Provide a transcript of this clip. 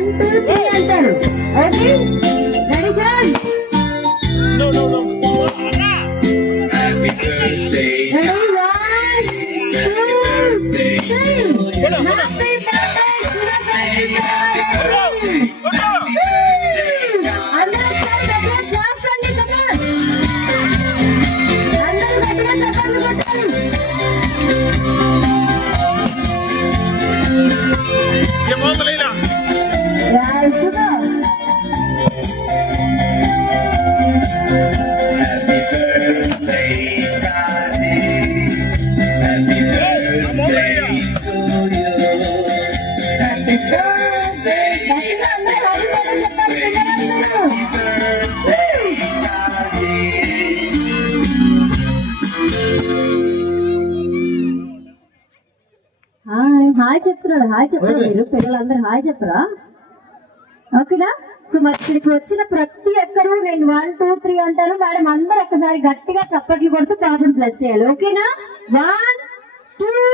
1 2 3 అంటారు. Okay ready sir? Happy birthday. Ready 1 2 3 happy birthday అందరూ గట్టిగా క్లాప్స్ అండి కదా. అందరూ గట్టిగా చప్పట్లు కొట్టాలి. Happy birthday, Daddy. Happy birthday to you. Happy birthday, గట్టిగా అందరూ హ్యాపీ బర్త్డే చెప్పాలి కదా అందరూ. Daddy. హాయ్ చెప్తున్నాడు. మీరు పిల్లలందరూ హాయ్ చెప్పరా? ఓకేనా? సో మరి ఇక్కడికి వచ్చిన ప్రతి ఒక్కరూ నేను 1 2 3 అంటాను. మేడం అందరూ ఒక్కసారి గట్టిగా చప్పట్లు కొడుతూ పాపం ప్లస్ చేయాలి. ఓకేనా? 1 2